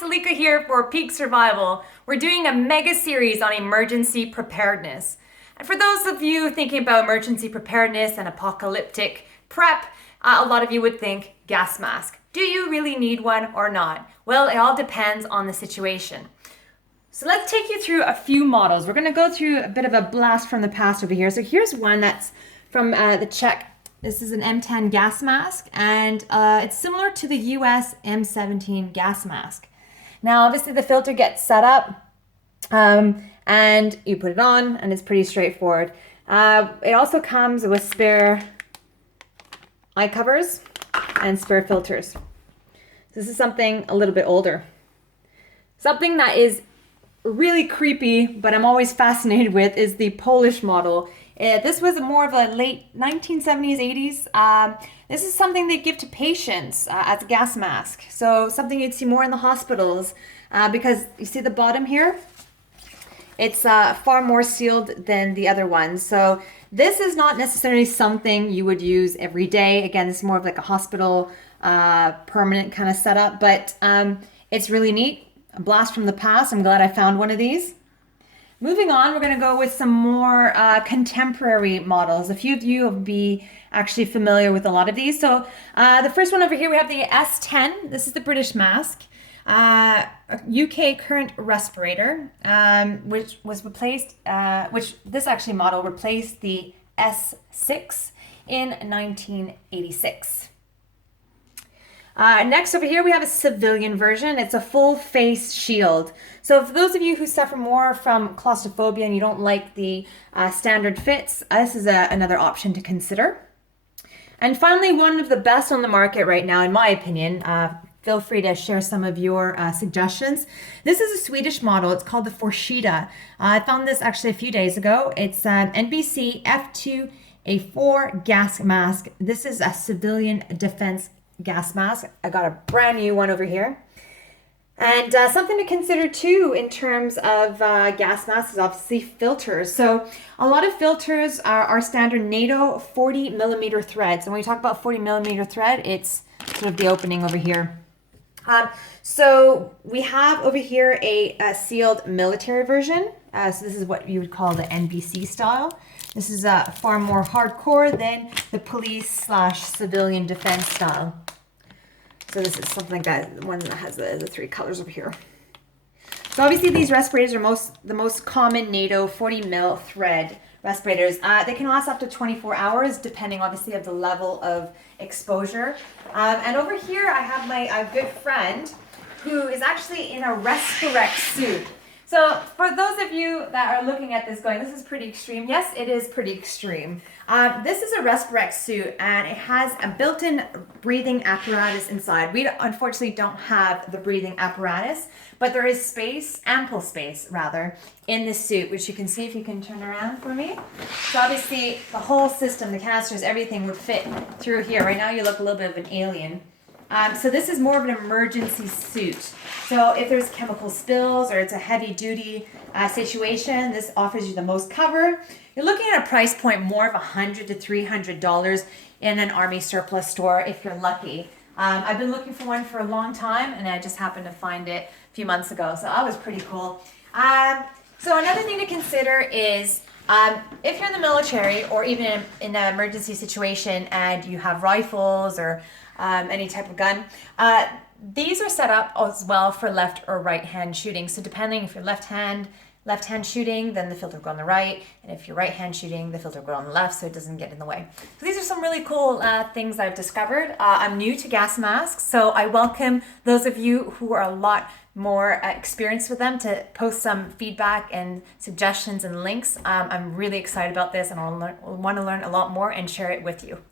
Salika here for Peak Survival. We're doing a mega series on emergency preparedness. And for those of you thinking about emergency preparedness and apocalyptic prep, a lot of you would think gas mask. Do you really need one or not? Well, it all depends on the situation. So let's take you through a few models. We're going to go through a bit of a blast from the past over here. So here's one that's from the Czech. This is an M10 gas mask, and it's similar to the US M17 gas mask. Now, obviously the filter gets set up and you put it on, and it's pretty straightforward. It also comes with spare eye covers and spare filters. This is something a little bit older. Something that is really creepy, but I'm always fascinated with, is the Polish model. This was more of a late 1970s, 80s. This is something they give to patients as a gas mask. So something you'd see more in the hospitals because you see the bottom here? It's far more sealed than the other ones. So this is not necessarily something you would use every day. Again, this is more of like a hospital permanent kind of setup, but it's really neat. A blast from the past. I'm glad I found one of these. Moving on, we're going to go with some more contemporary models. A few of you will be actually familiar with a lot of these. So the first one over here, we have the S10. This is the British mask. UK current respirator, which was replaced, this actually model replaced the S6 in 1986. Next over here, we have a civilian version. It's a full face shield. So for those of you who suffer more from claustrophobia and you don't like the standard fits, this is another option to consider. And finally, one of the best on the market right now, in my opinion, feel free to share some of your suggestions. This is a Swedish model. It's called the Forshida. I found this actually a few days ago. It's an NBC F2A4 gas mask. This is a civilian defense gas mask. I got a brand new one over here. And something to consider too in terms of gas masks is obviously filters. So a lot of filters are standard NATO 40 millimeter threads. And when we talk about 40 millimeter thread, it's sort of the opening over here. So we have over here a sealed military version. So this is what you would call the NBC style. This is far more hardcore than the police/civilian defense style. So this is something like that, one that has the three colors over here. So obviously these respirators are the most common NATO 40 mil thread respirators. They can last up to 24 hours, depending obviously of the level of exposure. And over here I have my good friend who is actually in a Resparec suit. So for those of you that are looking at this going, this is pretty extreme. Yes, it is pretty extreme. This is a Resparec suit, and it has a built-in breathing apparatus inside. We unfortunately don't have the breathing apparatus, but there is space, ample space rather, in this suit, which you can see if you can turn around for me. So obviously the whole system, the canisters, everything would fit through here. Right now you look a little bit of an alien. So this is more of an emergency suit. So if there's chemical spills or it's a heavy duty situation, this offers you the most cover. You're looking at a price point more of $100 to $300 in an army surplus store if you're lucky. I've been looking for one for a long time, and I just happened to find it a few months ago. So that was pretty cool. So another thing to consider is if you're in the military or even in an emergency situation and you have rifles or any type of gun, these are set up as well for left or right hand shooting. So depending if you're left hand shooting, then the filter will go on the right, and if you're right hand shooting, the filter will go on the left, so it doesn't get in the way. So these are some really cool things I've discovered. I'm new to gas masks, so I welcome those of you who are a lot more experienced with them to post some feedback and suggestions and links. I'm really excited about this, and I want to learn a lot more and share it with you.